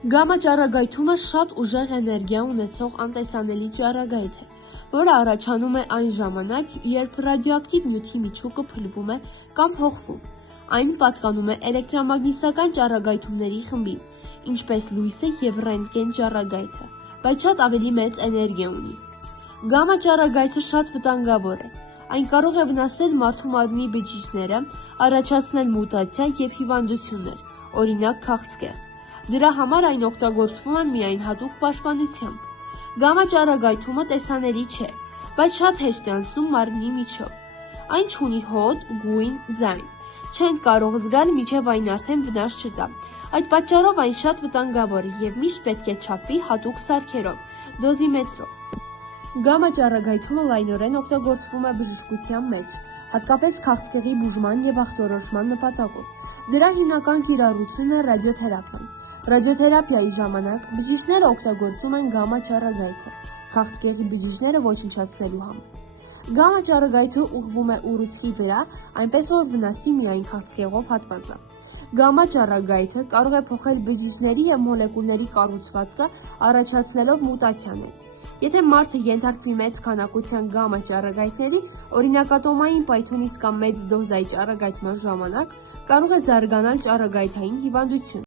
Գամմա ճառագայթումը շատ ուժեղ էներգիա ունեցող անտեսանելի ճառագայթ է, որը առաջանում է այն ժամանակ, երբ ռադիոակտիվ նյութի միջուկը փլվում է կամ հողվում։ Այն պատկանում է էլեկտրամագնիսական ճառագայթումների խմբին, ինչպես լույսը և ռենտգեն ճառագայթը, բայց շատ ավելի մեծ էներգիա ունի։ Գամմա ճառագայթը շատ վտանգավոր է։ Այն կարող է վնասել մարդու մարմնի բջիջները, առաջացնել մուտացիա և հիվանդություններ, օրինակ քաղցկեղ։ Դրա համար այն օգտագործվում է միայն հատուկ պաշտպանությամբ։ Գամմա ճառագայթումը տեսանելի չէ, բայց շատ հեշտ է անցնում մարմնի միջով։ Այն չունի հոտ, գույն, ձայն։ Չենք կարող զգալ, մինչև այն արդեն վնաս չտա։ Այդ պատճառով այն շատ վտանգավոր է և միշտ պետք է չափվի հատուկ սարքերով, դոզիմետրով։ Գամմա ճառագայթումը լայնորեն օգտագործվում է բժշկության մեջ, հատկապես քաղցկեղի բուժման և ախտորոշման նպատակով։ Դրա հիմնական կիրառությունն է ռադիոթերապիան։ Ռադիոթերապիայի ժամանակ բջիջները օգտագործում են գամմա ճառագայթը քաղցկեղի բջիջները ոչնչացնելու համար։ Գամմա ճառագայթը ուղղվում է ուռուցքի վրա, այնպես որ վնասի միայն քաղցկեղով հատվածը։ Գամմա ճառագայթը կարող է փոխել բջիջների և մոլեկուլների կառուցվածքը, առաջացնելով մուտացիաներ։ Եթե մարդը ենթարկվի մեծ քանակության գամմա ճառագայթների, օրինակ ատոմային պայթյունից կամ մեծ դոզայի ճառագայթման ժամանակ, կարող է զարգանալ ճառագայթային հիվանդություն։